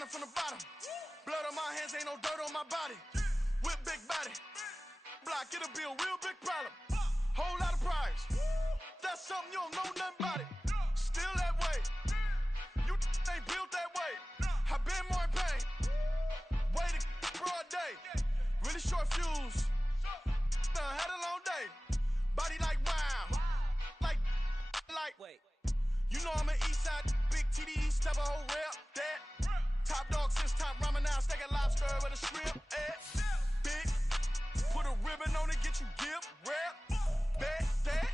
starting from the bottom. Blood on my hands, ain't no dirt on my body. Whip big body. Block, it'll be a real big problem. Whole lot of prize. That's something you don't know nothing about it. Still that way. You ain't built that way. I been more in pain. Waited broad day. Really short fuse. Had a long day. Body like wow. Like. Wait. You know I'm an east side, big TDE, step a whole rep, that. Top dog since top ramen now, steak and lobster with a shrimp, big, put a ribbon on it, get you give, rep, bet, that.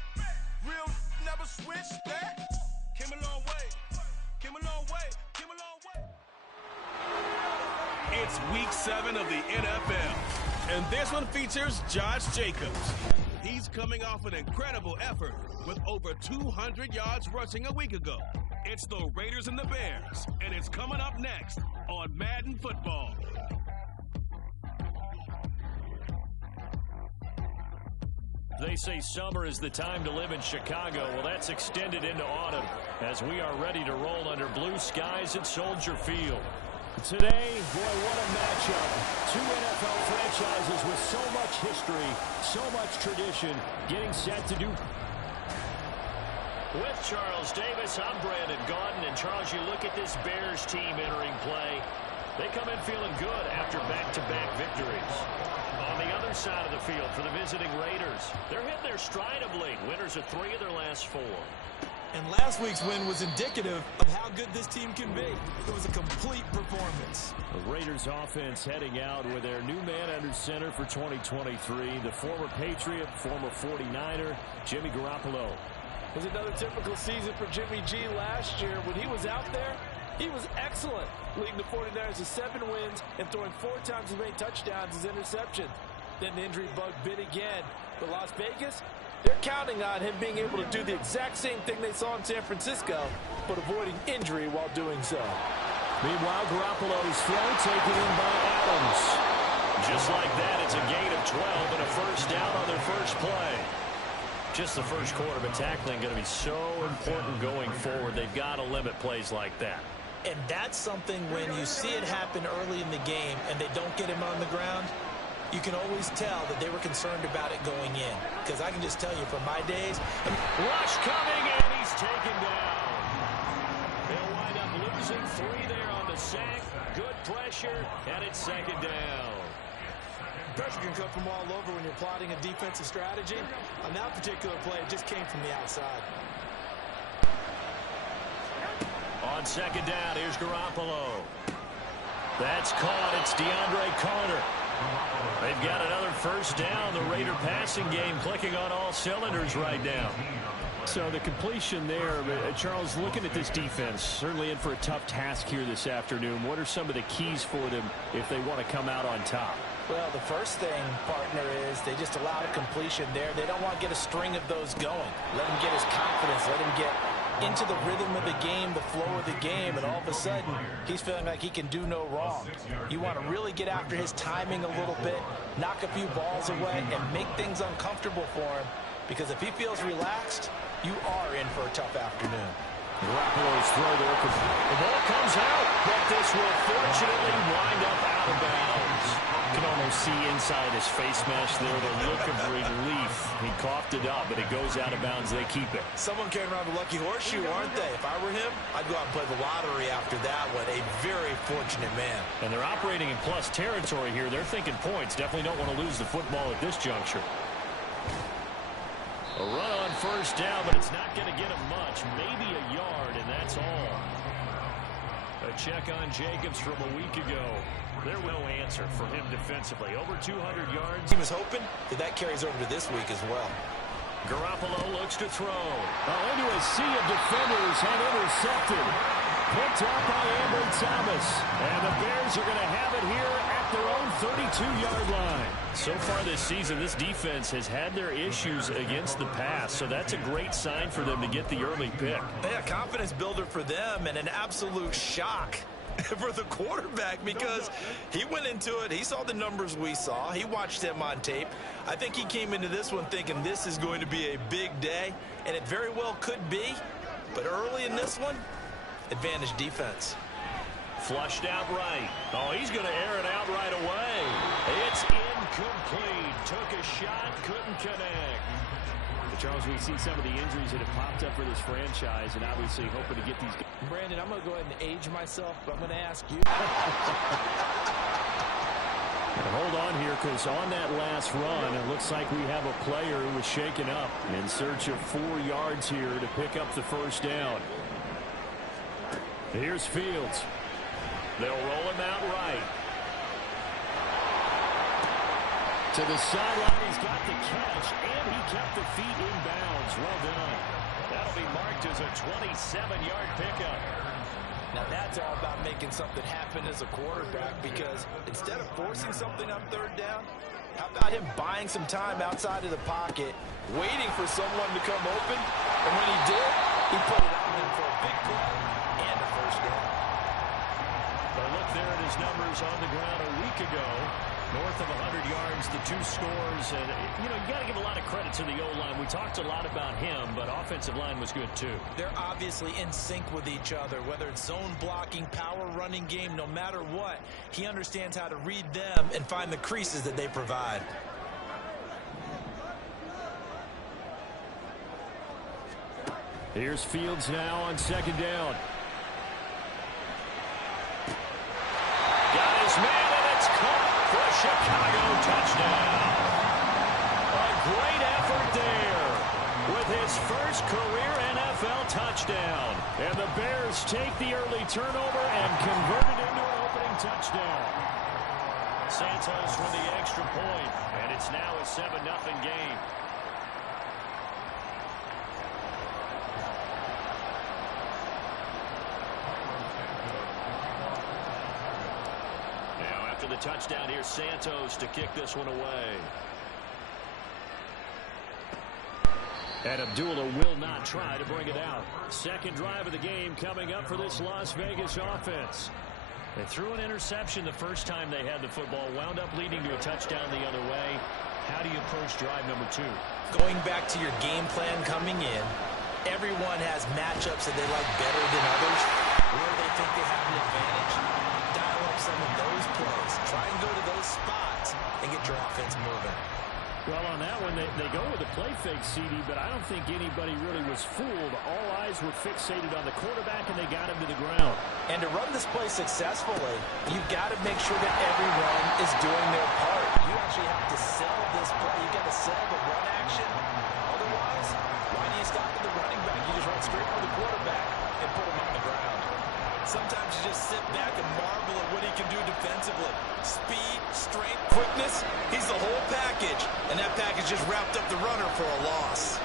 Real never switch, that. Came a long way, came a long way, came a long way. It's week 7 of the NFL, and this one features Josh Jacobs. He's coming off an incredible effort with over 200 yards rushing a week ago. It's the Raiders and the Bears, and it's coming up next on Madden Football. They say summer is the time to live in Chicago. Well, that's extended into autumn as we are ready to roll under blue skies at Soldier Field. Today, boy, what a matchup. Two NFL franchises with so much history, so much tradition, getting set to do. With Charles Davis, I'm Brandon Gaudin. And Charles, you look at this Bears team entering play. They come in feeling good after back-to-back victories. On the other side of the field for the visiting Raiders, they're hitting their stride of late. Winners of 3 of their last 4. And last week's win was indicative of how good this team can be. It was a complete performance. The Raiders offense heading out with their new man under center for 2023, the former Patriot, former 49er, Jimmy Garoppolo. It was another typical season for Jimmy G last year. When he was out there, he was excellent, leading the 49ers to 7 wins and throwing 4 times as many touchdowns as interceptions. Then the injury bug bit again. But Las Vegas, they're counting on him being able to do the exact same thing they saw in San Francisco, but avoiding injury while doing so. Meanwhile, Garoppolo's throw taken in by Adams. Just like that, it's a gain of 12 and a first down on their first play. Just the first quarter, but tackling going to be so important going forward. They've got to limit plays like that. And that's something when you see it happen early in the game and they don't get him on the ground, you can always tell that they were concerned about it going in. Because I can just tell you from my days. Rush coming, and he's taken down. They'll wind up losing 3 there on the sack. Good pressure, and it's second down. Pressure can come from all over when you're plotting a defensive strategy. On that particular play, it just came from the outside. On second down, here's Garoppolo. That's caught. It's DeAndre Carter. They've got another first down. The Raider passing game clicking on all cylinders right now. So the completion there, Charles, looking at this defense, certainly in for a tough task here this afternoon. What are some of the keys for them if they want to come out on top? Well, the first thing, partner, is they just allow a completion there. They don't want to get a string of those going. Let him get his confidence. Let him get into the rhythm of the game, the flow of the game, and all of a sudden, he's feeling like he can do no wrong. You want to really get after his timing a little bit, knock a few balls away, and make things uncomfortable for him, because if he feels relaxed, you are in for a tough afternoon. Garoppolo's throw there. The ball comes out, but this will fortunately wind up out of bounds. You can almost see inside his face mask there the look of relief. He coughed it up, but it goes out of bounds. They keep it. Someone carrying around the lucky horseshoe, aren't they? If I were him, I'd go out and play the lottery after that one. A very fortunate man. And they're operating in plus territory here. They're thinking points. Definitely don't want to lose the football at this juncture. A run on first down, but it's not going to get him much. Maybe a yard, and that's all. A check on Jacobs from a week ago. There's no answer for him defensively. Over 200 yards. He was hoping that carries over to this week as well. Garoppolo looks to throw. Into a sea of defenders and intercepted. Picked up by Ambry Thomas. And the Bears are going to have it here at their own 32-yard line. So far this season, this defense has had their issues against the pass, so that's a great sign for them to get the early pick. Yeah, confidence builder for them and an absolute shock for the quarterback, because he went into it, he saw the numbers we saw, he watched him on tape. I think he came into this one thinking this is going to be a big day, and it very well could be, but early in this one, advantage defense. Flushed out right. Oh, he's going to air it out right away. It's incomplete. Took a shot, couldn't connect. But Charles, we see some of the injuries that have popped up for this franchise, and obviously hoping to get these. Brandon, I'm going to go ahead and age myself, but I'm going to ask you. Hold on here, because on that last run, it looks like we have a player who was shaken up in search of 4 yards here to pick up the first down. Here's Fields. They'll roll him out right. To the sideline, he's got the catch, and he kept the feet in bounds. Well done. That'll be marked as a 27-yard pickup. Now that's all about making something happen as a quarterback, because instead of forcing something on third down, how about him buying some time outside of the pocket, waiting for someone to come open, and when he did, he put it on him for a big play and a first down. Well, look there at his numbers on the ground a week ago. North of 100 yards, the 2 scores. And, you got to give a lot of credit to the O-line. We talked a lot about him, but offensive line was good, too. They're obviously in sync with each other, whether it's zone blocking, power running game, no matter what. He understands how to read them and find the creases that they provide. Here's Fields now on second down. Got his man, and it's caught for a Chicago touchdown. A great effort there with his first career NFL touchdown. And the Bears take the early turnover and convert it into an opening touchdown. Santos with the extra point, and it's now a 7-0 game. After the touchdown, here's Santos to kick this one away. And Abdullah will not try to bring it out. Second drive of the game coming up for this Las Vegas offense. They threw an interception the first time they had the football, wound up leading to a touchdown the other way. How do you approach drive number 2? Going back to your game plan coming in, everyone has matchups that they like better than others, where they think they have an advantage. Dial up some of those plays. Try and go to those spots and get your offense moving. Well, on that one, they go with a play fake, CD, but I don't think anybody really was fooled. All eyes were fixated on the quarterback, and they got him to the ground. And to run this play successfully, you've got to make sure that everyone is doing their part. You actually have to sell this play. You've got to sell the run action. Otherwise, why do you stop at the running back? You just run straight for the quarterback and put him on the ground. Sometimes you just sit back and marvel at what he can do defensively. Speed, strength, quickness, he's the whole package. And that package just wrapped up the runner for a loss.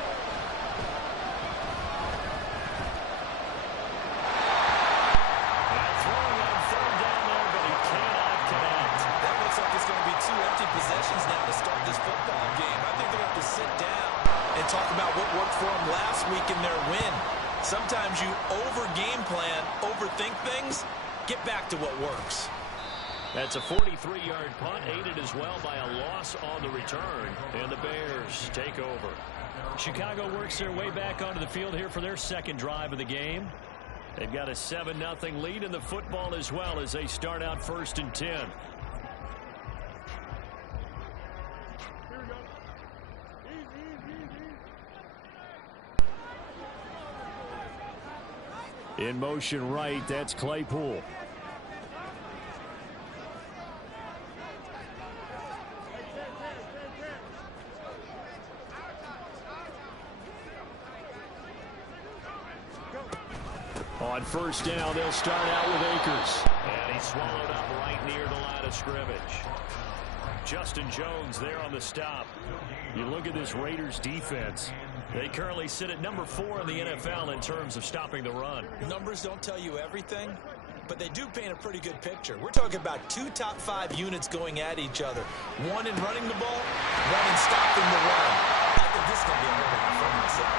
And throwing on third down there, but he cannot connect. That looks like it's going to be 2 empty possessions now to start this football game. I think they're going to have to sit down and talk about what worked for them last week in their win. Sometimes you over-game plan, overthink things, get back to what works. That's a 43-yard punt, aided as well by a loss on the return. And the Bears take over. Chicago works their way back onto the field here for their second drive of the game. They've got a 7-0 lead in the football as well as they start out 1st and 10. In motion right, that's Claypool. On first down, they'll start out with Akers. And he's swallowed up right near the line of scrimmage. Justin Jones there on the stop. You look at this Raiders defense. They currently sit at number 4 in the NFL in terms of stopping the run. Numbers don't tell you everything, but they do paint a pretty good picture. We're talking about 2 top 5 units going at each other. One in running the ball, one in stopping the run. I think this is going to be a whole lot of fun myself.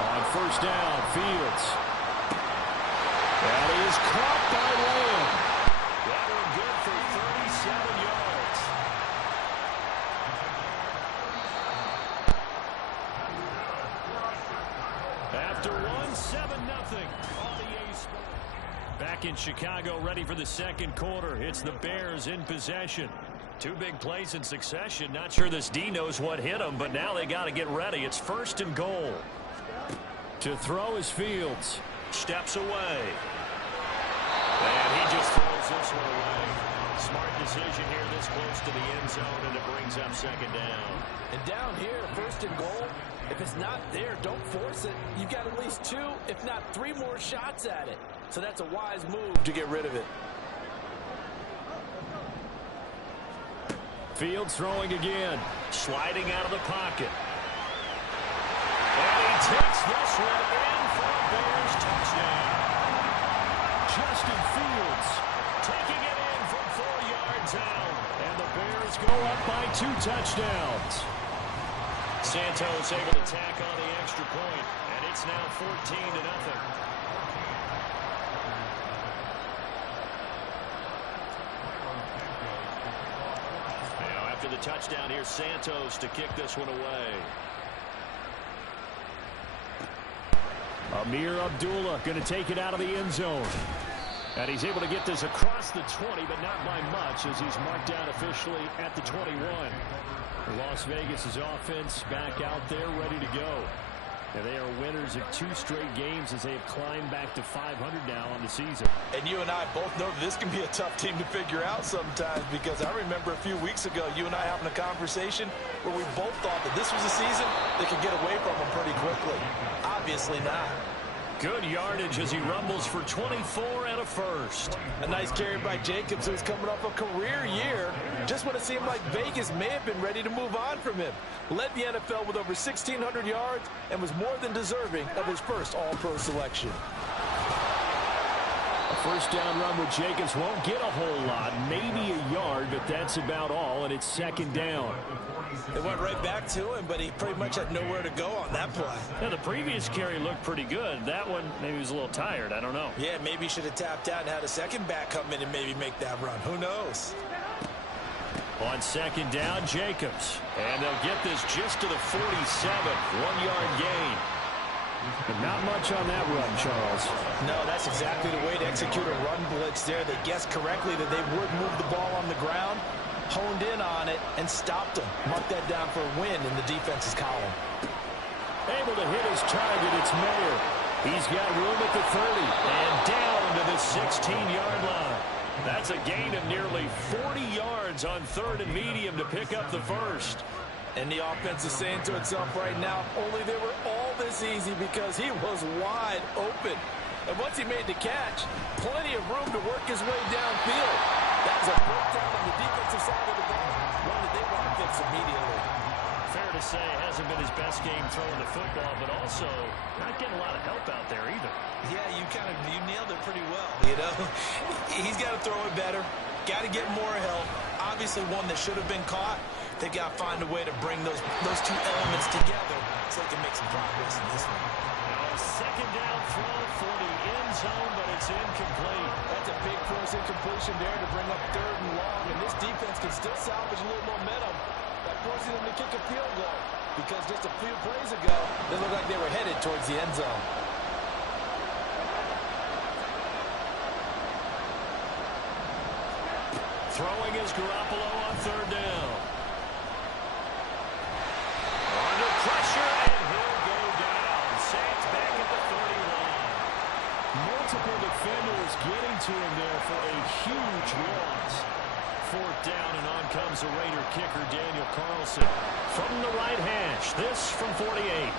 On first down, Fields. That is caught by Lamb. That one good for 37 yards. back in Chicago, ready for the second quarter. It's the Bears in possession. Two big plays in succession. Not sure this D knows what hit him, but now they got to get ready. It's 1st and goal. To throw is Fields. Steps away. And he just throws this one away. Smart decision here this close to the end zone, and it brings up 2nd down. And down here, 1st and goal, if it's not there, don't force it. You've got at least 2, if not 3 more shots at it. So that's a wise move to get rid of it. Fields throwing again. Sliding out of the pocket. And he takes this one in for a Bears touchdown. Justin Fields Taking it in from 4 yards out. And the Bears go up by 2 touchdowns. Santos able to tack on the extra point, and it's now 14-0. Now after the touchdown, here's Santos to kick this one away. Amir Abdullah going to take it out of the end zone. And he's able to get this across the 20, but not by much, as he's marked down officially at the 21. Las Vegas' offense back out there ready to go. And they are winners of 2 straight games as they have climbed back to 500 now on the season. And you and I both know that this can be a tough team to figure out sometimes, because I remember a few weeks ago you and I having a conversation where we both thought that this was a season that could get away from them pretty quickly. Obviously not. Good yardage as he rumbles for 24 and a first. A nice carry by Jacobs, who's coming off a career year. Just when it seemed like Vegas may have been ready to move on from him. Led the NFL with over 1,600 yards and was more than deserving of his first All-Pro selection. A first down run with Jacobs won't get a whole lot, maybe a yard, but that's about all, and it's 2nd down. It went right back to him, but he pretty much had nowhere to go on that play. Yeah, the previous carry looked pretty good. That one, maybe he was a little tired. I don't know. Yeah, maybe he should have tapped out and had a second back come in and maybe make that run. Who knows? On 2nd down, Jacobs. And they'll get this just to the 47. 1-yard gain. But not much on that run, Charles. No, that's exactly the way to execute a run blitz there. They guessed correctly that they would move the ball on the ground, honed in on it, and stopped them. Mark that down for a win in the defense's column. Able to hit his target, it's Mayer. He's got room at the 30. And down to the 16-yard line. That's a gain of nearly 40 yards on 3rd and medium to pick up the first. And the offense is saying to itself right now, only they were all this easy because he was wide open. And once he made the catch, plenty of room to work his way downfield. That was a breakdown on the defensive side of the ball, one that they want to fix immediately. Fair to say, hasn't been his best game throwing the football, but also not getting a lot of help out there either. Yeah, you nailed it pretty well. You know, he's got to throw it better. Got to get more help. Obviously, one that should have been caught. They got to find a way to bring those 2 elements together so they can make some progress in this one. A 2nd down throw for the end zone, but it's incomplete. That's a big force incompletion there to bring up 3rd and long, and this defense can still salvage a little momentum by forcing them to kick a field goal, because just a few plays ago, they looked like they were headed towards the end zone. Throwing is Garoppolo on 3rd down. Under pressure, and he'll go down. Saints back at the 30 line. Multiple defenders getting to him there for a huge loss. 4th down, and on comes the Raider kicker, Daniel Carlson. From the right hash, this from 48.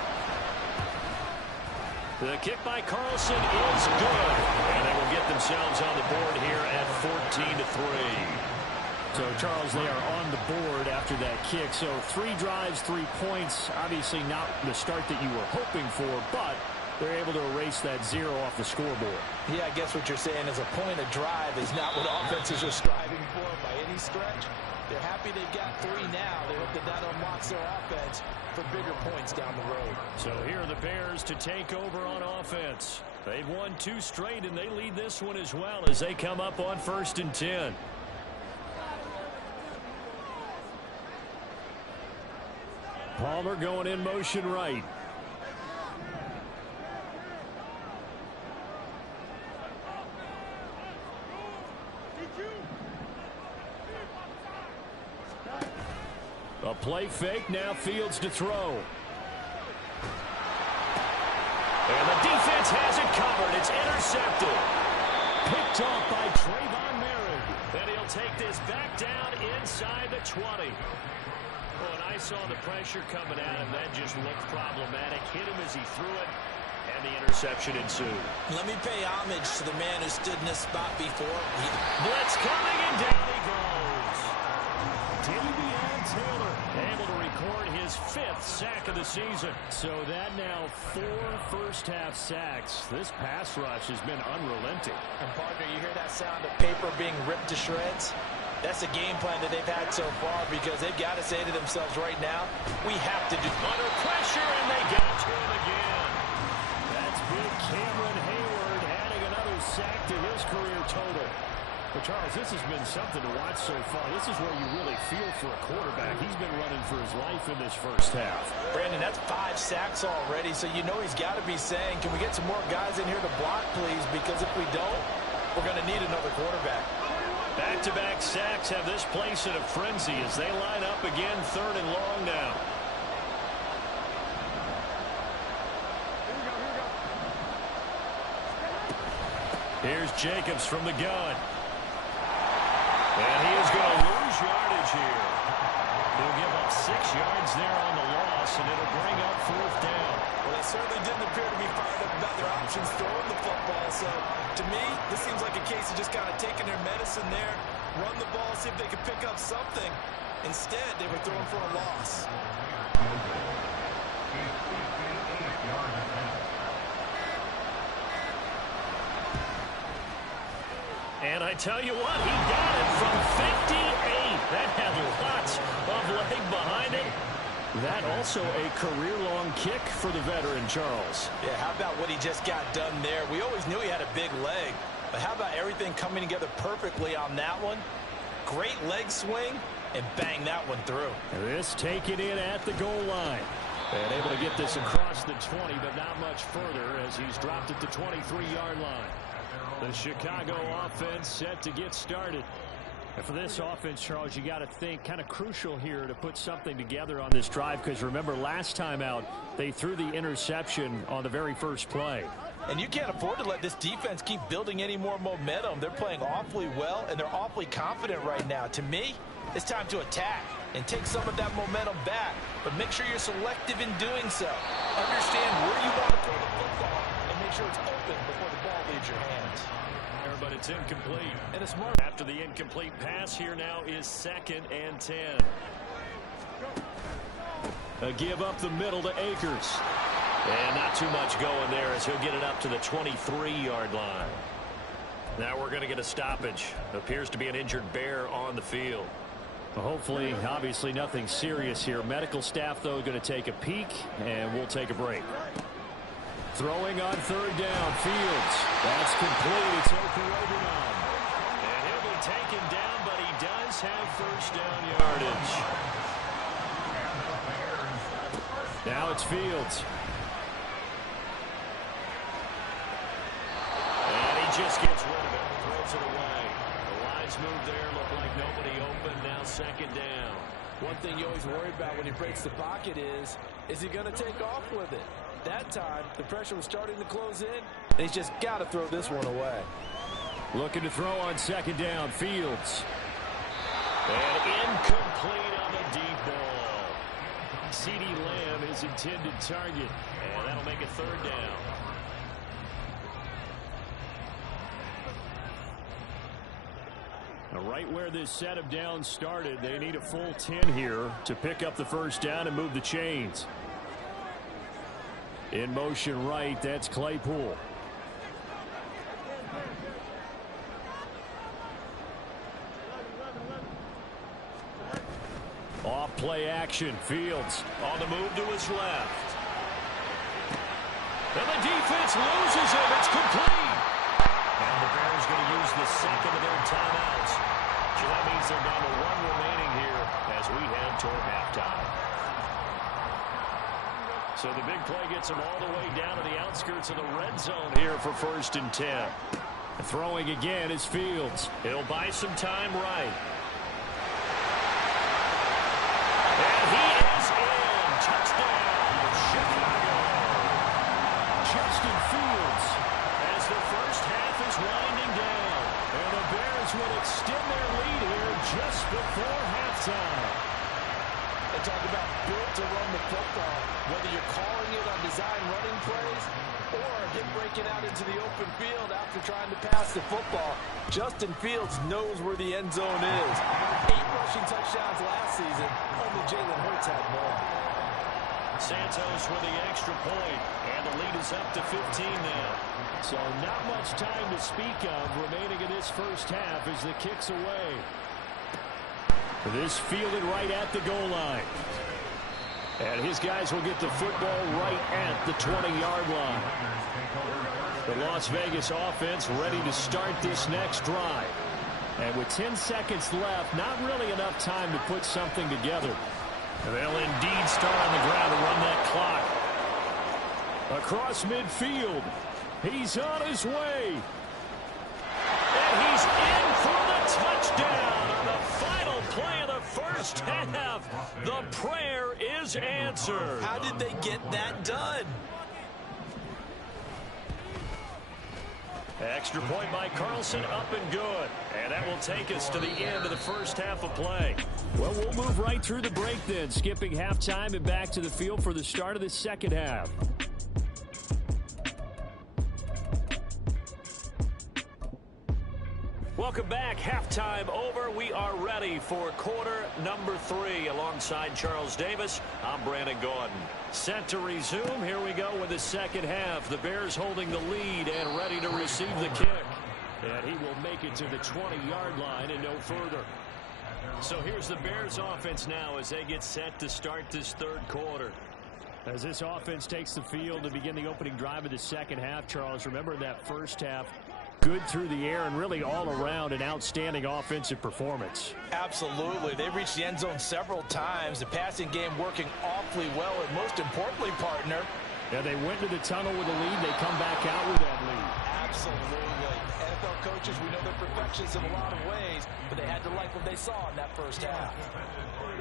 The kick by Carlson is good. And they will get themselves on the board here at 14-3. So, Charles, they are on the board after that kick. So, 3 drives, 3 points. Obviously not the start that you were hoping for, but they're able to erase that 0 off the scoreboard. Yeah, I guess what you're saying is a point of drive is not what offenses are striving for by any stretch. They're happy they've got 3 now. They hope that that unlocks their offense for bigger points down the road. So here are the Bears to take over on offense. They've won 2 straight, and they lead this one as well as they come up on 1st and 10. Palmer going in motion right. A play fake, now Fields to throw. And the defense has it covered. It's intercepted. Picked off by Trayvon Merritt. And he'll take this back down inside the 20. When I saw the pressure coming at him, that just looked problematic. Hit him as he threw it, and the interception ensued. Let me pay homage to the man who stood in this spot before. Blitz coming, and down he goes. Davion Taylor able to record his 5th sack of the season. So that now 4 first-half sacks. This pass rush has been unrelenting. And partner, you hear that sound of paper being ripped to shreds? That's the game plan that they've had so far, because they've got to say to themselves right now, we have to do under pressure, and they got to him again. That's big Cameron Hayward adding another sack to his career total. But Charles, this has been something to watch so far. This is where you really feel for a quarterback. He's been running for his life in this first half. Brandon, that's 5 sacks already, so you know he's got to be saying, can we get some more guys in here to block, please? Because if we don't, we're going to need another quarterback. Back-to-back sacks have this place in a frenzy as they line up again, 3rd and long now. Here's Jacobs from the gun. And he is going to lose yardage here. He'll give up 6 yards there on the loss, and it'll bring up 4th down. Well, they certainly didn't appear to be fired up about their options throwing the football. So, to me, this seems like a case of just kind of taking their medicine there, run the ball, see if they could pick up something. Instead, they were throwing for a loss. And I tell you what, he got it from 58. That had lots of leg behind it. That also a career-long kick for the veteran, Charles. Yeah, how about what he just got done there? We always knew he had a big leg, but how about everything coming together perfectly on that one? Great leg swing, and bang that one through. This taken in at the goal line. And able to get this across the 20, but not much further as he's dropped it to 23-yard line. The Chicago offense set to get started. And for this offense, Charles, you got to think kind of crucial here to put something together on this drive, because remember last time out they threw the interception on the very first play. And you can't afford to let this defense keep building any more momentum. They're playing awfully well, and they're awfully confident right now. To me, it's time to attack and take some of that momentum back, but make sure you're selective in doing so. Understand where you want to throw the football and make sure it's open before the ball leaves your hands. But it's incomplete. And it's smart. After the incomplete pass, here now is 2nd and 10. A give up the middle to Akers. And not too much going there as he'll get it up to the 23-yard line. Now we're going to get a stoppage. Appears to be an injured Bear on the field. Well, hopefully, obviously nothing serious here. Medical staff, though, going to take a peek, and we'll take a break. Throwing on 3rd down, Fields. That's complete. It's Okurobunom. And he'll be taken down, but he does have 1st down yardage. Now it's Fields. And he just gets rid of it. Throws it away. The lines move there. Look like nobody open. Now 2nd down. One thing you always worry about when he breaks the pocket is he going to take off with it? That time, the pressure was starting to close in, and he's just got to throw this one away. Looking to throw on 2nd down, Fields. And incomplete on the deep ball. CeeDee Lamb is intended target, and that'll make it 3rd down. Now, right where this set of downs started, they need a full 10 here to pick up the 1st down and move the chains. In motion right, that's Claypool. Off play action, Fields on the move to his left. And the defense loses him. It's complete. And the Bears going to use the 2nd of their timeouts. So that means they're down to 1 remaining here as we head toward halftime. So the big play gets them all the way down to the outskirts of the red zone here for 1st and 10. Throwing again is Fields. He'll buy some time right. And he is in. Touchdown, Chicago. Justin Fields as the first half is winding down. And the Bears will extend their lead here just before halftime. They talk about built to run the football. Whether you're calling it on design running plays or him breaking out into the open field after trying to pass the football, Justin Fields knows where the end zone is. 8 rushing touchdowns last season. Only Jalen Hurts had more. Santos with the extra point, and the lead is up to 15 now. So not much time to speak of remaining in this first half as the kick's away. This fielded right at the goal line. And his guys will get the football right at the 20-yard line. The Las Vegas offense ready to start this next drive. And with 10 seconds left, not really enough time to put something together. And they'll indeed start on the ground to run that clock. Across midfield. He's on his way. And he's in for the touchdown on the final play of the first half. The prayer is answered. How did they get that done? Extra point by Carlson, up and good. And that will take us to the end of the first half of play. Well, we'll move right through the break then, skipping halftime and back to the field for the start of the second half. Welcome back. Halftime over. We are ready for quarter number 3. Alongside Charles Davis, I'm Brandon Gordon. Set to resume. Here we go with the second half. The Bears holding the lead and ready to receive the kick. And he will make it to the 20-yard line and no further. So here's the Bears offense now as they get set to start this third quarter. As this offense takes the field to begin the opening drive of the second half, Charles, remember that first half, good through the air and really all around an outstanding offensive performance. Absolutely. They reached the end zone several times. The passing game working awfully well. And most importantly, partner, yeah, they went to the tunnel with a lead. They come back out with that lead. Absolutely. NFL coaches, we know they're perfectionists in a lot of ways, but they had to like what they saw in that first half.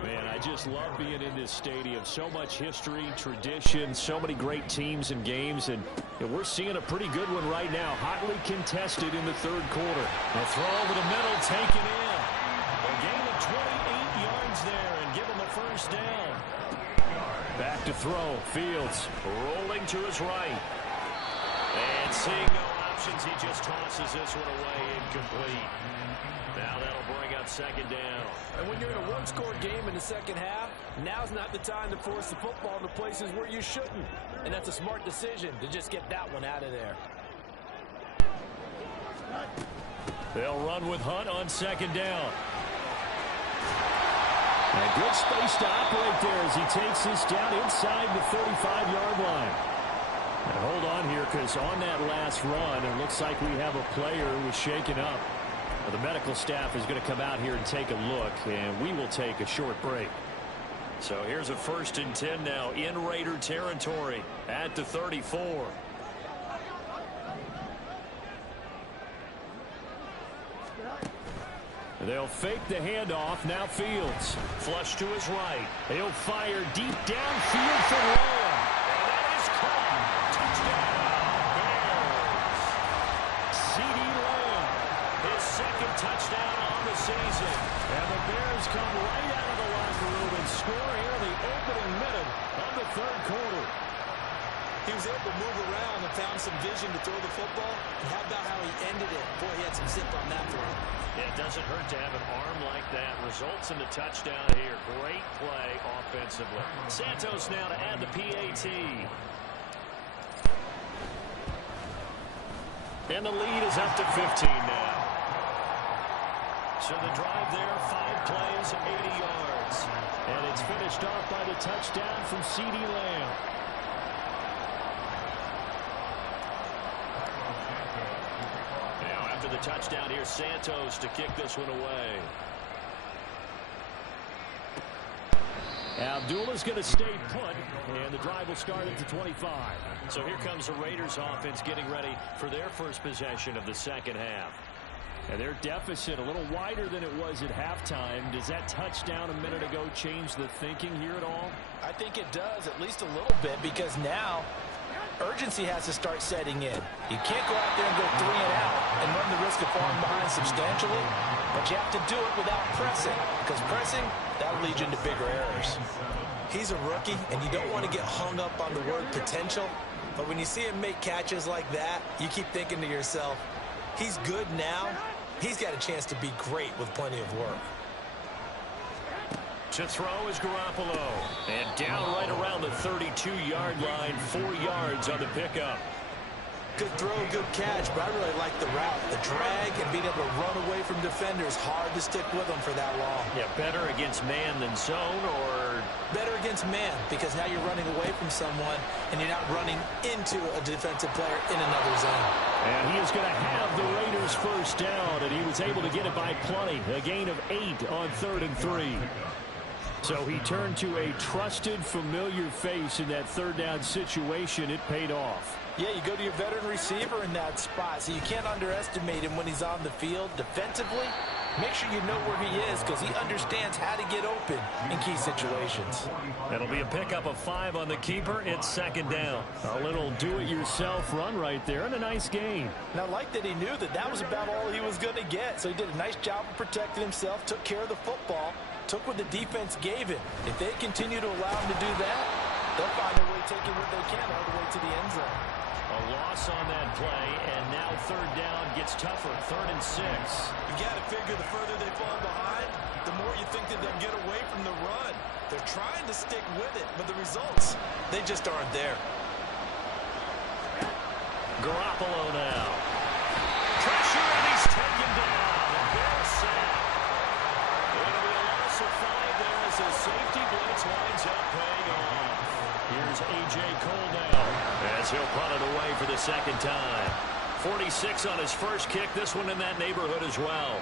Man, I just love being in this stadium. So much history, tradition, so many great teams and games, and we're seeing a pretty good one right now. Hotly contested in the third quarter. A throw over the middle, taken in. A gain of 28 yards there, and give him a first down. Back to throw. Fields rolling to his right. And seeing no options, he just tosses this one away, incomplete. Now that'll bring up second down. And when you're in a one-score game in the second half, now's not the time to force the football into places where you shouldn't. And that's a smart decision to just get that one out of there. They'll run with Hunt on second down. And good space to operate there as he takes this down inside the 35-yard line. And hold on here, because on that last run, it looks like we have a player who was shaken up. The medical staff is going to come out here and take a look, and we will take a short break. So here's a 1st and 10 now in Raider territory at the 34. They'll fake the handoff. Now Fields. Flush to his right. He'll fire deep downfield for Lamb. And that is caught. Touchdown, Bears. C.D. Lamb. His second touchdown on the season. And the Bears come right out of the locker room and score here in the opening minute of the third quarter. He was able to move around and found some vision to throw the football. And how about how he ended it? Boy, he had some zip on that throw. Yeah, it doesn't hurt to have an arm like that. Results in the touchdown here. Great play offensively. Santos now to add the PAT. And the lead is up to 15 now. So the drive there, 5 plays, 80 yards. And it's finished off by the touchdown from C.D. Lamb. Now after the touchdown, here's Santos to kick this one away. Abdullah's going to stay put, and the drive will start at the 25. So here comes the Raiders offense getting ready for their first possession of the second half. And their deficit a little wider than it was at halftime. Does that touchdown a minute ago change the thinking here at all? I think it does, at least a little bit, because now urgency has to start setting in. You can't go out there and go 3 and out and run the risk of falling behind substantially, but you have to do it without pressing, because pressing, that'll lead you into bigger errors. He's a rookie, and you don't want to get hung up on the word potential, but when you see him make catches like that, you keep thinking to yourself, he's good now. He's got a chance to be great with plenty of work. To throw is Garoppolo. And down right around the 32-yard line, 4 yards on the pickup. Good throw, good catch, but I really like the route. The drag and being able to run away from defenders, hard to stick with them for that long. Yeah, better against man than zone, or better against man, because now you're running away from someone and you're not running into a defensive player in another zone. And he is going to have the Raiders first down, and he was able to get it by plenty. A gain of 8 on 3rd and 3. So he turned to a trusted, familiar face in that 3rd down situation. It paid off. Yeah, you go to your veteran receiver in that spot, so you can't underestimate him when he's on the field. Defensively, make sure you know where he is, because he understands how to get open in key situations. That'll be a pickup of 5 on the keeper. It's 2nd down. A little do-it-yourself run right there, and a nice gain. And I like that he knew that that was about all he was going to get, so he did a nice job of protecting himself, took care of the football, took what the defense gave him. If they continue to allow him to do that, they'll find a way taking what they can all the way to the end zone. A loss on that play, and now 3rd down gets tougher. 3rd and 6. You got to figure the further they fall behind, the more you think that they'll get away from the run. They're trying to stick with it, but the results, they just aren't there. Garoppolo now. Pressure, and he's taken down. A big sack. It'll be a loss of 5 there as the safety blitz winds up paying off. Here's A.J. Cole now, as he'll punt it away for the 2nd time. 46 on his first kick, this one in that neighborhood as well.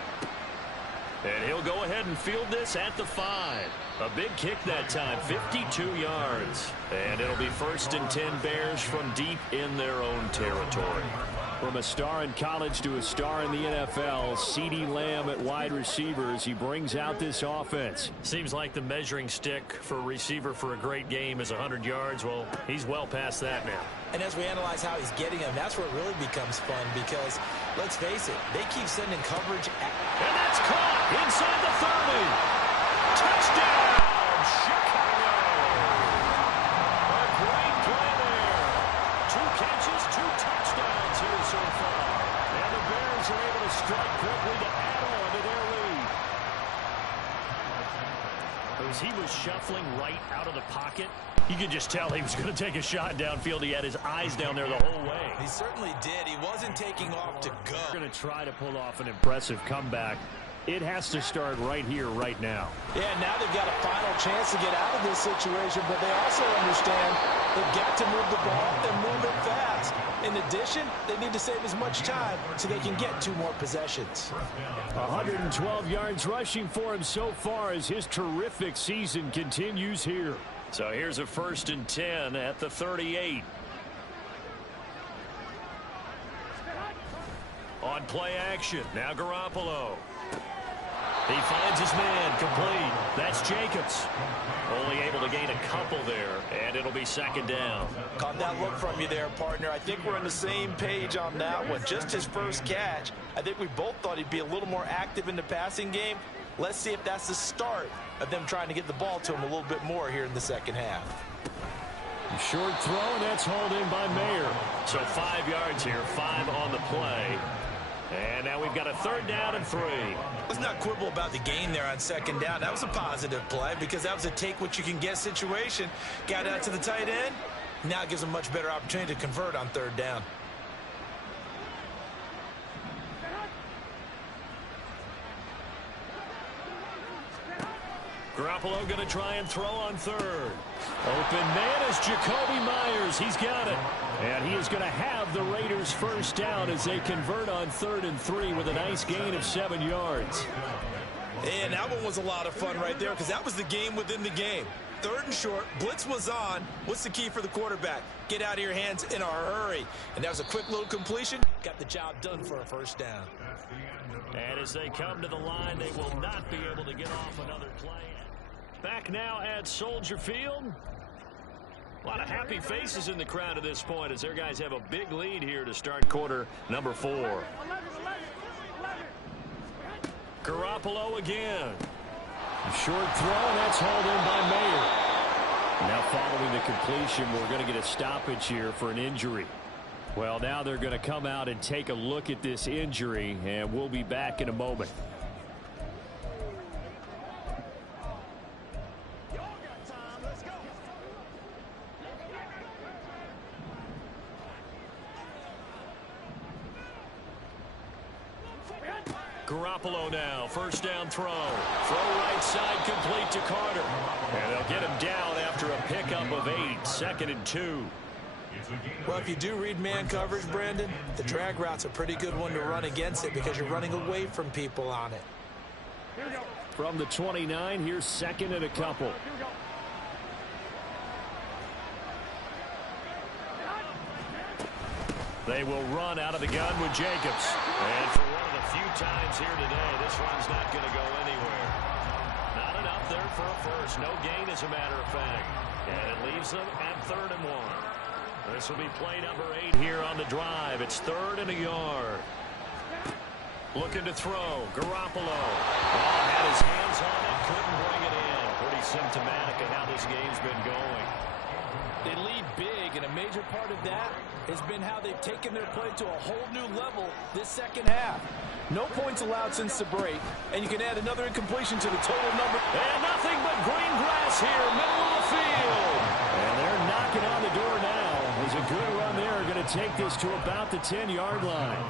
And he'll go ahead and field this at the 5. A big kick that time, 52 yards. And it'll be 1st and 10 Bears from deep in their own territory. From a star in college to a star in the NFL, CeeDee Lamb at wide receivers, he brings out this offense. Seems like the measuring stick for a receiver for a great game is 100 yards. Well, he's well past that now. And as we analyze how he's getting them, that's where it really becomes fun, because, let's face it, they keep sending coverage. And that's caught inside the 30. Touchdown, Chicago. A great play there. 2 catches, 2 touchdowns here so far. And the Bears are able to strike quickly to add on to their lead. As he was shuffling right out of the pocket, you could just tell he was going to take a shot downfield. He had his eyes down there the whole way. He certainly did. He wasn't taking off to go. They're going to try to pull off an impressive comeback. It has to start right here, right now. Yeah, now they've got a final chance to get out of this situation, but they also understand they've got to move the ball and move it fast. In addition, they need to save as much time so they can get 2 more possessions. 112 yards rushing for him so far as his terrific season continues here. So here's a 1st and 10 at the 38. On play action, now Garoppolo. He finds his man, complete. That's Jacobs. Only able to gain a couple there, and it'll be 2nd down. Caught that look from you there, partner. I think we're on the same page on that one. Just his first catch. I think we both thought he'd be a little more active in the passing game. Let's see if that's the start of them trying to get the ball to him a little bit more here in the 2nd half. Short throw, and that's hauled in by Mayer. So 5 yards here, 5 on the play. And now we've got a 3rd down and 3. Let's not quibble about the gain there on 2nd down. That was a positive play, because that was a take-what-you-can-get situation. Got out to the tight end. Now it gives them a much better opportunity to convert on 3rd down. Garoppolo going to try and throw on 3rd. Open man is Jacoby Myers. He's got it. And he is going to have the Raiders first down as they convert on 3rd and 3 with a nice gain of 7 yards. And that one was a lot of fun right there, because that was the game within the game. 3rd and short. Blitz was on. What's the key for the quarterback? Get out of your hands in a hurry. And that was a quick little completion. Got the job done for a 1st down. And as they come to the line, they will not be able to get off another play. Back now at Soldier Field. A lot of happy faces in the crowd at this point as their guys have a big lead here to start quarter number 4. Garoppolo again. A short throw, and that's hauled in by Mayer. Now following the completion, we're going to get a stoppage here for an injury. Well, now they're going to come out and take a look at this injury, and we'll be back in a moment. Garoppolo now, 1st down throw. Throw right side, complete to Carter. And they'll get him down after a pickup of 8. 2nd and 2. Well, if you do read man coverage, Brandon, the drag route's a pretty good one to run against it because you're running away from people on it. From the 29, here's 2nd and a couple. They will run out of the gun with Jacobs. And for one of the few times here today, this run's not going to go anywhere. Not enough there for a first. No gain, as a matter of fact. And it leaves them at 3rd and 1. This will be play number 8 here on the drive. It's 3rd and a yard. Looking to throw. Garoppolo. Ball had his hands on it. Couldn't bring it in. Pretty symptomatic of how this game's been going. They lead big, and a major part of that has been how they've taken their play to a whole new level this 2nd half. No points allowed since the break, and you can add another incompletion to the total number. And nothing but green grass here, middle of the field. And they're knocking on the door now. There's a good run there. Going to take this to about the 10-yard line.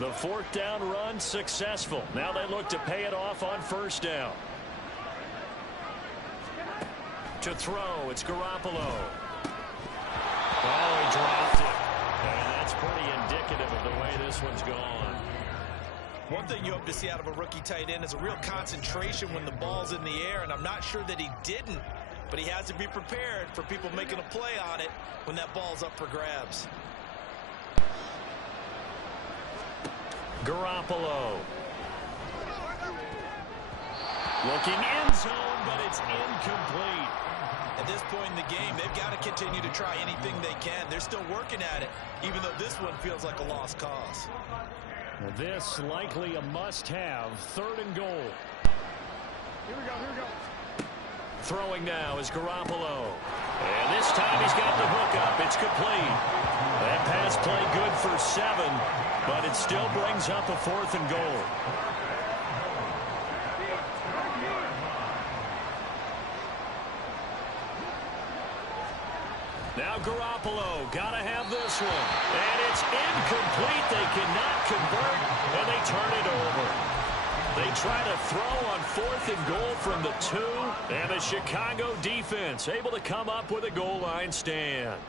The 4th down run successful. Now they look to pay it off on 1st down. To throw, it's Garoppolo. Oh, he dropped it. And that's pretty indicative of the way this one's gone. One thing you hope to see out of a rookie tight end is a real concentration when the ball's in the air, and I'm not sure that he didn't, but he has to be prepared for people making a play on it when that ball's up for grabs. Garoppolo. Looking end zone, but it's incomplete. At this point in the game, they've got to continue to try anything they can. They're still working at it, even though this one feels like a lost cause. Well, this likely a must-have. 3rd and goal. Here we go. Throwing now is Garoppolo. And this time he's got the hook up. It's complete. That pass play good for 7, but it still brings up a 4th and goal. Now Garoppolo, gotta have this one. And it's incomplete. They cannot convert, and they turn it over. They try to throw on 4th and goal from the 2, and the Chicago defense able to come up with a goal line stand.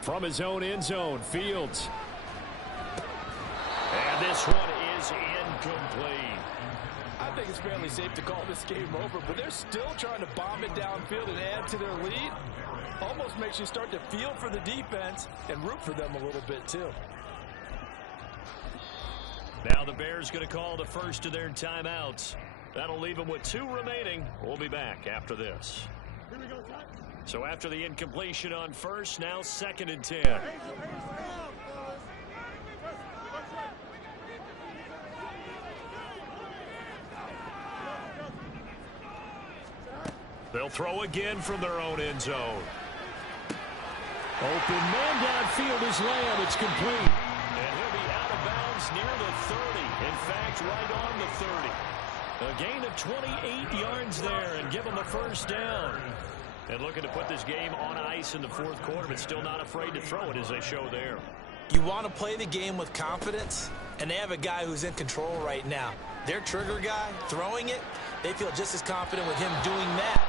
From his own end zone, Fields. And this one is incomplete. I think it's fairly safe to call this game over, but they're still trying to bomb it downfield and add to their lead. Almost makes you start to feel for the defense and root for them a little bit, too. Now the Bears going to call the first of their timeouts. That'll leave them with 2 remaining. We'll be back after this. So after the incompletion on 1st, now 2nd and 10. They'll throw again from their own end zone. Open man downfield is Lamb. It's complete. And he'll be out of bounds near the 30. In fact, right on the 30. A gain of 28 yards there and give them a 1st down. And looking to put this game on ice in the 4th quarter, but still not afraid to throw it as they show there. You want to play the game with confidence, and they have a guy who's in control right now. Their trigger guy, throwing it, they feel just as confident with him doing that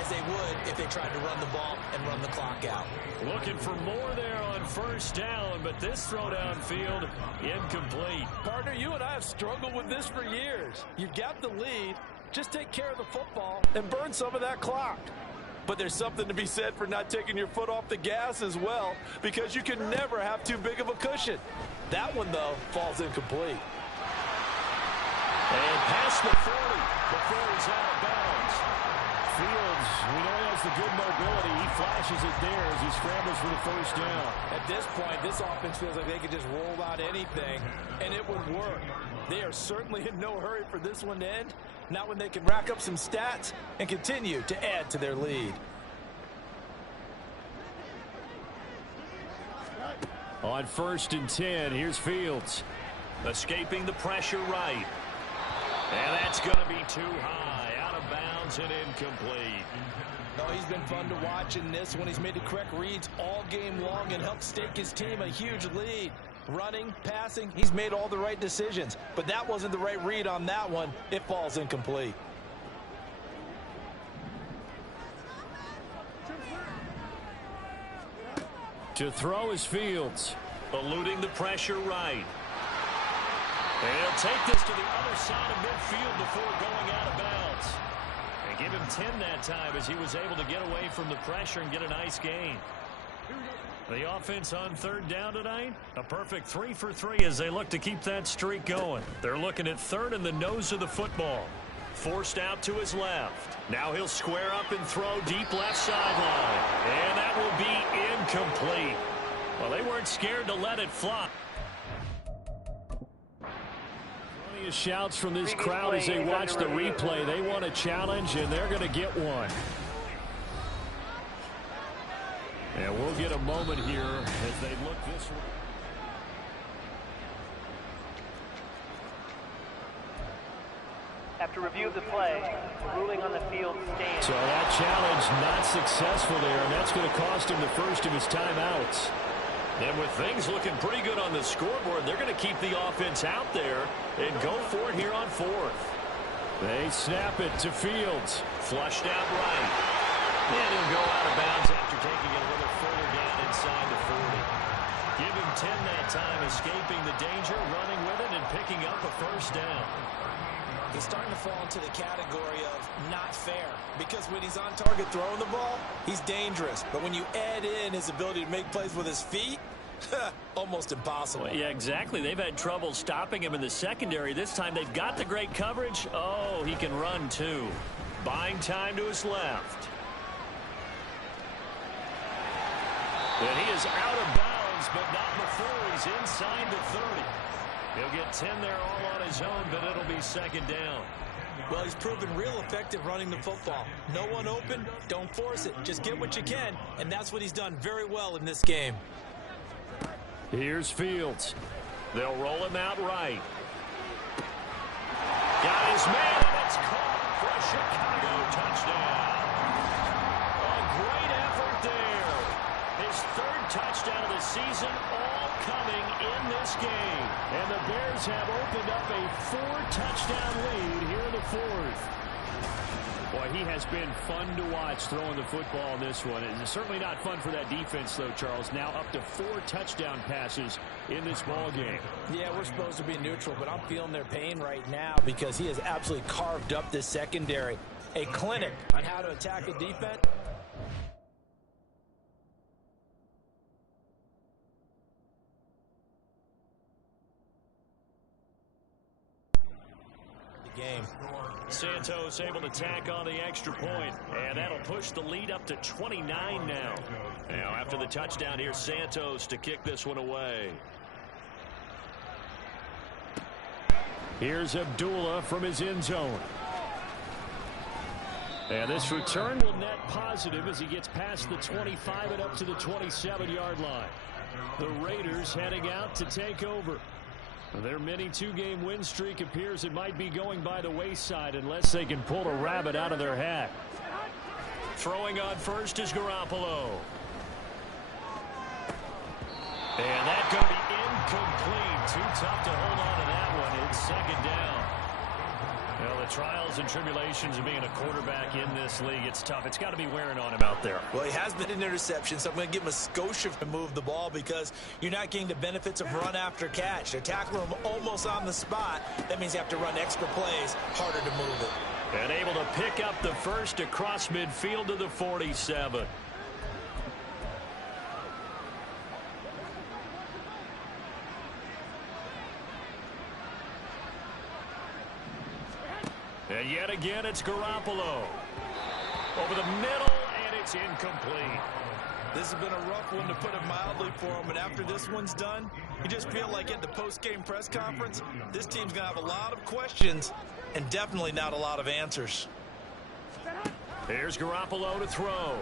as they would if they tried to run the ball and run the clock out. Looking for more there on first down, but this throw downfield incomplete. Partner, you and I have struggled with this for years. You've got the lead. Just take care of the football and burn some of that clock. But there's something to be said for not taking your foot off the gas as well, because you can never have too big of a cushion. That one, though, falls incomplete. And past the 40 before he's out of bounds. Fields, we know he has the good mobility. He flashes it there as he scrambles for the first down. At this point, this offense feels like they could just roll out anything, and it would work. They are certainly in no hurry for this one to end, not when they can rack up some stats and continue to add to their lead. On 1st and 10, here's Fields. Escaping the pressure right. And that's going to be too high. Out of bounds and incomplete. No, he's been fun to watch in this one. He's made the correct reads all game long and helped stake his team a huge lead. Running, passing, he's made all the right decisions. But that wasn't the right read on that one. It falls incomplete. To throw is Fields. Eluding the pressure right. And he'll take this to the other side of midfield before going out of bounds. And give him 10 that time as he was able to get away from the pressure and get a nice gain. The offense on 3rd down tonight, a perfect 3 for 3 as they look to keep that streak going. They're looking at 3rd in the nose of the football. Forced out to his left. Now he'll square up and throw deep left sideline. And that will be incomplete. Well, they weren't scared to let it fly. Plenty of shouts from this crowd as they watch the replay. They want a challenge, and they're going to get one. And we'll get a moment here as they look this way. After review of the play, ruling on the field stands. So that challenge not successful there, and that's going to cost him the first of his timeouts. And with things looking pretty good on the scoreboard, they're going to keep the offense out there and go for it here on 4th. They snap it to Fields. Flushed out right. And he'll go out of bounds after taking it a little further down inside the 40. Give him 10 that time, escaping the danger, running with it, and picking up a first down. He's starting to fall into the category of not fair, because when he's on target throwing the ball, he's dangerous. But when you add in his ability to make plays with his feet, almost impossible. Well, yeah, exactly. They've had trouble stopping him in the secondary. This time they've got the great coverage. Oh, he can run too. Buying time to his left. And he is out of bounds, but not before he's inside the 30. He'll get 10 there all on his own, but it'll be 2nd down. Well, he's proven real effective running the football. No one open, don't force it. Just get what you can, and that's what he's done very well in this game. Here's Fields. They'll roll him out right. Got his man, and it's caught for a Chicago touchdown. A great effort there. His 3rd touchdown of the season, all coming in this game. And the Bears have opened up a 4-touchdown lead here in the 4th. Boy, he has been fun to watch throwing the football in this one. It's certainly not fun for that defense, though, Charles. Now up to 4 touchdown passes in this ball game. Yeah, we're supposed to be neutral, but I'm feeling their pain right now because he has absolutely carved up this secondary. A clinic on how to attack a defense. Game. Santos able to tack on the extra point, and that'll push the lead up to 29 now. Now after the touchdown, here's Santos to kick this one away. Here's Abdullah from his end zone. And this return will net positive as he gets past the 25 and up to the 27-yard line. The Raiders heading out to take over. Their mini 2-game win streak appears it might be going by the wayside unless they can pull a rabbit out of their hat. Throwing on first is Garoppolo. And that's going to be incomplete. Too tough to hold on to that one. It's 2nd down. Well, the trials and tribulations of being a quarterback in this league, it's tough. It's got to be wearing on him out there. Well, he has been an interception, so I'm going to give him a Scotia to move the ball because you're not getting the benefits of run after catch. They're tackling him almost on the spot. That means you have to run extra plays, harder to move it. And able to pick up the first across midfield to the 47. And yet again, it's Garoppolo. Over the middle, and it's incomplete. This has been a rough one, to put it mildly, for him. And after this one's done, you just feel like at the post-game press conference, this team's going to have a lot of questions and definitely not a lot of answers. Here's Garoppolo to throw.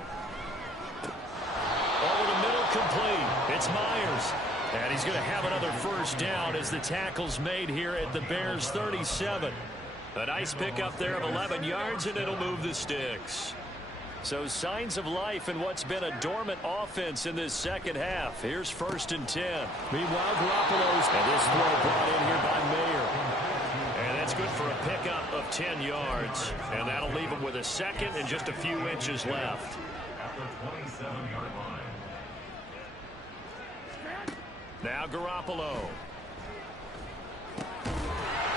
Over the middle, complete. It's Myers. And he's going to have another first down as the tackle's made here at the Bears' 37. A nice pickup there of 11 yards, and it'll move the sticks. So signs of life in what's been a dormant offense in this second half. Here's 1st and 10. Meanwhile, Garoppolo's, and this throw brought in here by Mayer. And that's good for a pickup of 10 yards. And that'll leave him with a second and just a few inches left. Now Garoppolo.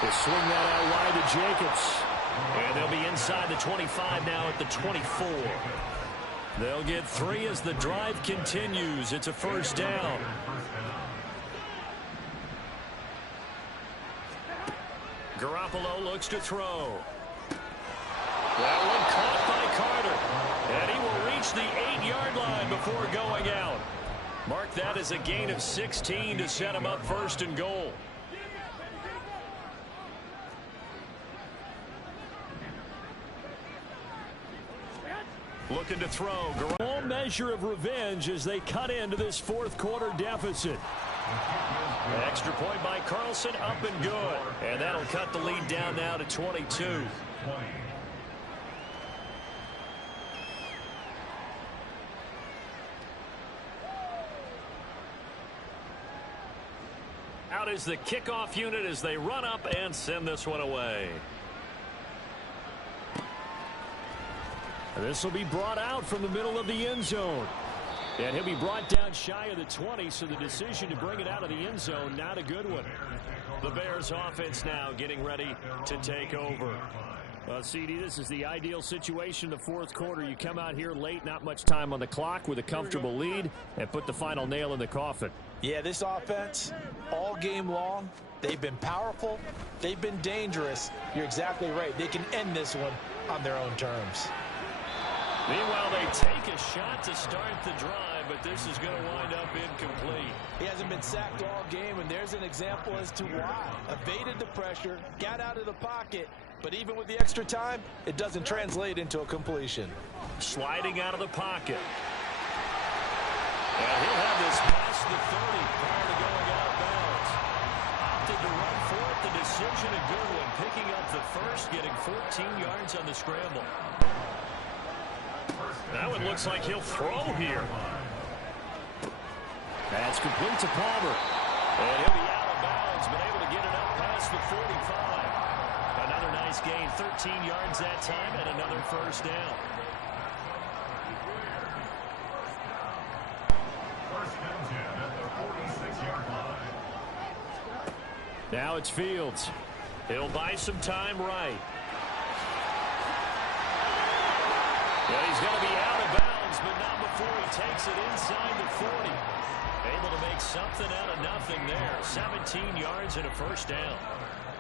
They'll swing that out wide to Jacobs. And they'll be inside the 25 now at the 24. They'll get 3 as the drive continues. It's a first down. Garoppolo looks to throw. That one caught by Carter. And he will reach the 8-yard line before going out. Mark that as a gain of 16 to set him up 1st and goal. Looking to throw. Full measure of revenge as they cut into this 4th quarter deficit. Extra point by Carlson, up and good. And that'll cut the lead down now to 22. Out is the kickoff unit as they run up and send this one away. This will be brought out from the middle of the end zone. And he'll be brought down shy of the 20, so the decision to bring it out of the end zone, not a good one. The Bears offense now getting ready to take over. CD, this is the ideal situation in the 4th quarter. You come out here late, not much time on the clock with a comfortable lead, and put the final nail in the coffin. Yeah, this offense, all game long, they've been powerful, they've been dangerous. You're exactly right. They can end this one on their own terms. Meanwhile, they take a shot to start the drive, but this is going to wind up incomplete. He hasn't been sacked all game, and there's an example as to why. Evaded the pressure, got out of the pocket, but even with the extra time, it doesn't translate into a completion. Sliding out of the pocket. And he'll have this past the 30 prior to going out of bounds. Opted to run for it. The decision a good one. Picking up the first, getting 14 yards on the scramble. That one looks like he'll throw here. That's complete to Palmer. And he'll be out of bounds, but able to get it up past the 45. Another nice gain, 13 yards that time, and another first down. Now it's Fields. He'll buy some time right. Well, he's going to be out of bounds, but not before he takes it inside the 40. Able to make something out of nothing there. 17 yards and a first down.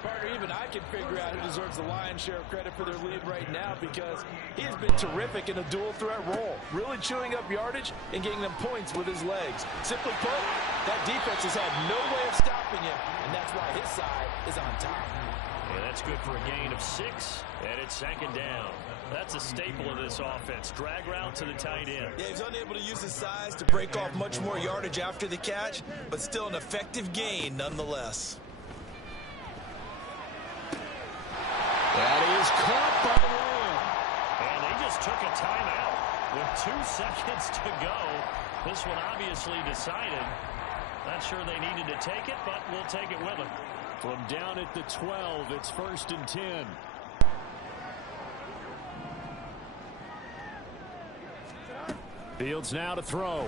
Partner, even I can figure out who deserves the lion's share of credit for their lead right now, because he has been terrific in a dual threat role, really chewing up yardage and getting them points with his legs. Simply put, that defense has had no way of stopping him, and that's why his side is on top. Yeah, that's good for a gain of 6, and it's 2nd down. That's a staple of this offense. Drag route to the tight end. Yeah, he's unable to use his size to break off much more yardage after the catch, but still an effective gain nonetheless. That is caught by Lamb. And they just took a timeout with 2 seconds to go. This one obviously decided. Not sure they needed to take it, but we'll take it with them. From down at the 12, it's 1st and 10. Fields now to throw.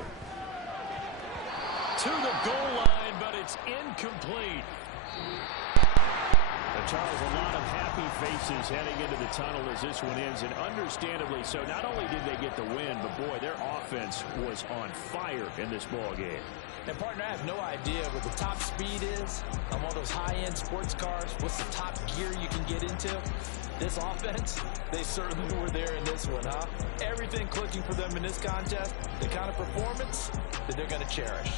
To the goal line, but it's incomplete. Charles, a lot of happy faces heading into the tunnel as this one ends, and understandably so. Not only did they get the win, but boy, their offense was on fire in this ball game. And partner, I have no idea what the top speed is on one of those high-end sports cars. What's the top gear you can get into? This offense, they certainly were there in this one, huh? Everything clicking for them in this contest, the kind of performance that they're going to cherish.